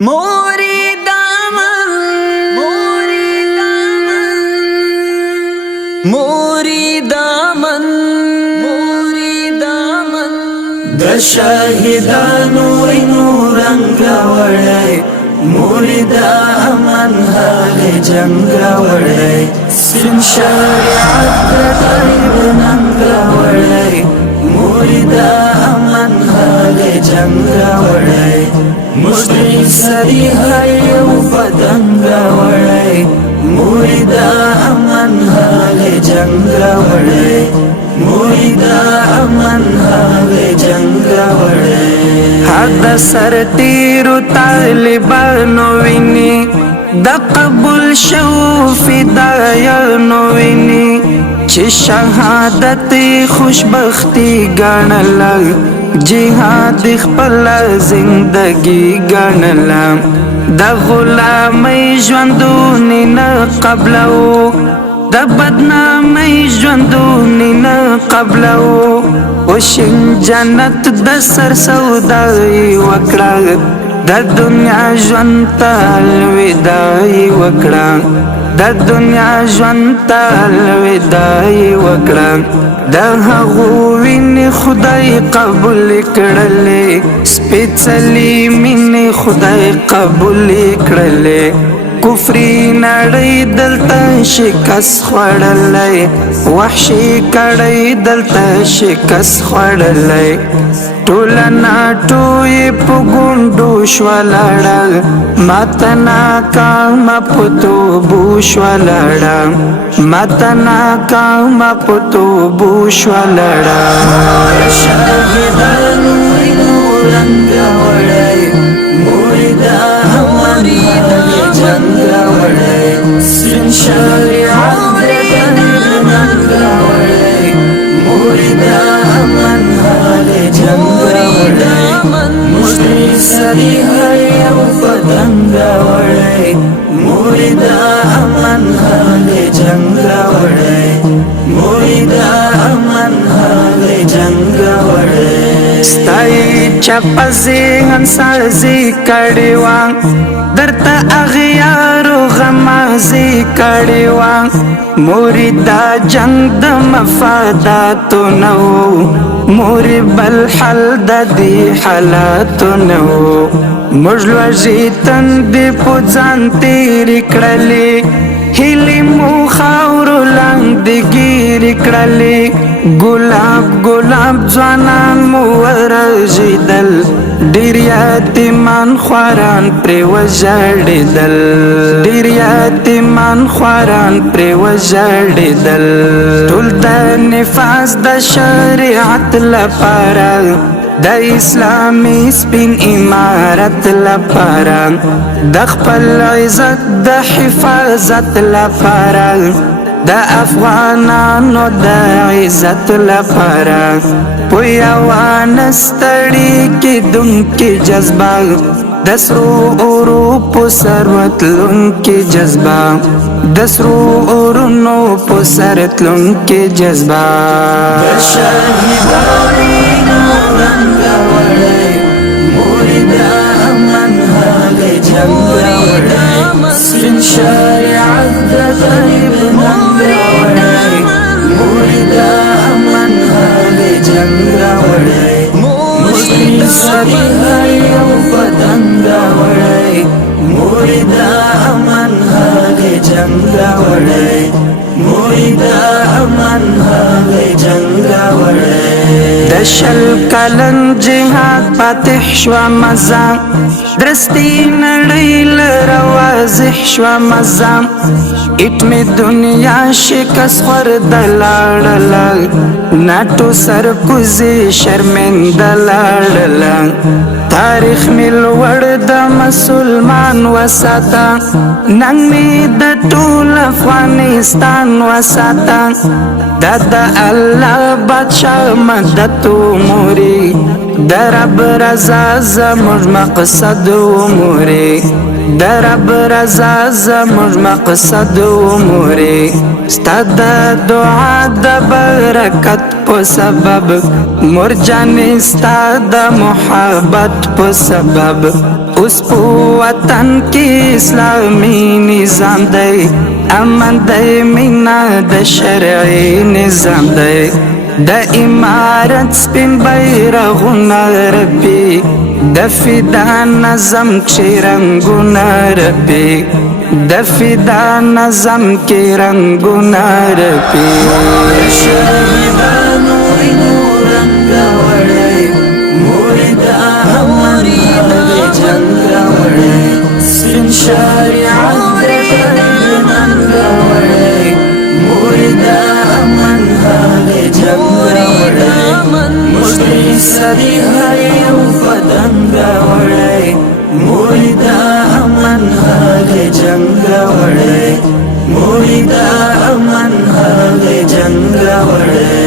موری دامن موری دامن د شاهدانو وینو رنگ وړی موری دامن هغه جنگ وړی سپین شریعت د طیب ننګ وړی موری دامن هغه جنگ وړی مشتری سری هر یو پتنگ وړی موری دامن هغه جنگ وړی موری دامن هغه جنگ وړی حد سر تیرو طالبانو ویني د قبول شو فدایانو ویني چې شهادت خوشبختی ګڼل جهاد خپل زندگی ګڼل د غلامۍ ژوندون نه قبلو د بدنامۍ ژوندون نه قبلو وشین جنت د سر سودای وکړه د دنیا ژوند ته الوداعي وکړه د دنیا ژوند ته الوداعي وکړه د هغو وینې خدای قبول کړلې سپېڅلې مینې خدای قبول کړلې کفري نړۍ دلته شکست خوړلی وحشي کړۍ دلته شکست خوړلی ټوله ناټویې په ګونډو شوه لاړه ماته ناکامه په توبو شوه لاړه ماته ناکامه په توبو شوه لاړه شاهدانو وینو رنګ وړی موری دامن هغه جنګ وړی سپین شریعت د طیب ننګ وړی موری دامن هغه جنګ مشتری سری هر یو پتنگ وړی موری دامن هغه جنگ وړی موری دامن هغه جنگ وړی ستای چپ ذهن سازي کړي وا درته اغیارو غمازي کړي وا موری دا جنگ د مفاداتو نو موری بل حل د دې حالاتو نو مجلو جیتن دې په ځان تیر کړلې هیلی مو خاورو لاندې ګیر کړلې ګلاب ګلاب ځوانان مو ورژېدل ډېر یتیمان خواران پرې وژړېدل ډېر یتیمان خواران پرې وژړېدل ټول د نفاذ د شریعت لپاره د اسلامي سپین امارت لپاره د خپل عزت د حفاظت لپاره د افغانانو د عزت لپاره په یوه نستړي کېدونکې جذبه د سرو اورو په سر وتلونکې جذبه د سرو اورونو په سر تلونکې جذبه د شهیدانو رنګ وړی موری دامن هغه جنګ وړی سپین شریعت د طیب ننګ وړی موری دامن هغه جنګ وړی مشتری سری هر یو پتنګ وړی موری دامن هغه جنګ وړی موری دامن هغه جنګ وړی د شل کلن جهاد فاتح شوه مزه درستی نړۍ لره واضح شوه مزه اټمې دنیا شکست خورده لاړله ناټو سرکوزي شرمنده لاړله تاریخ مې لوړ د مسلمان وساته ننګ مې د ټول افغانستان وساته دا د الله بادشاه مدد موری د رب رضا زموږ مقصد موری د رب رضا زموږ مقصد موری ستا د دعا د برکت په سبب مرجانې ستا د محبت په سبب اوس په وطن کې اسلامي نظام دی امن دی مینا د شرعي نظام دی د امارت سپین بیرغونه رپي د فدا نظم کې رنګونه رپي د فدا نظم کې رنګونه رپي شهیدانو نور رنګ وړي مردا مردا جنگ وړي سپین شریعت د رنګ وړي مردا منهج جنگ وړي مشتري سري هر یو پتنګ وړي مردا منهج جنگ وړي مردا منهج جنگ وړي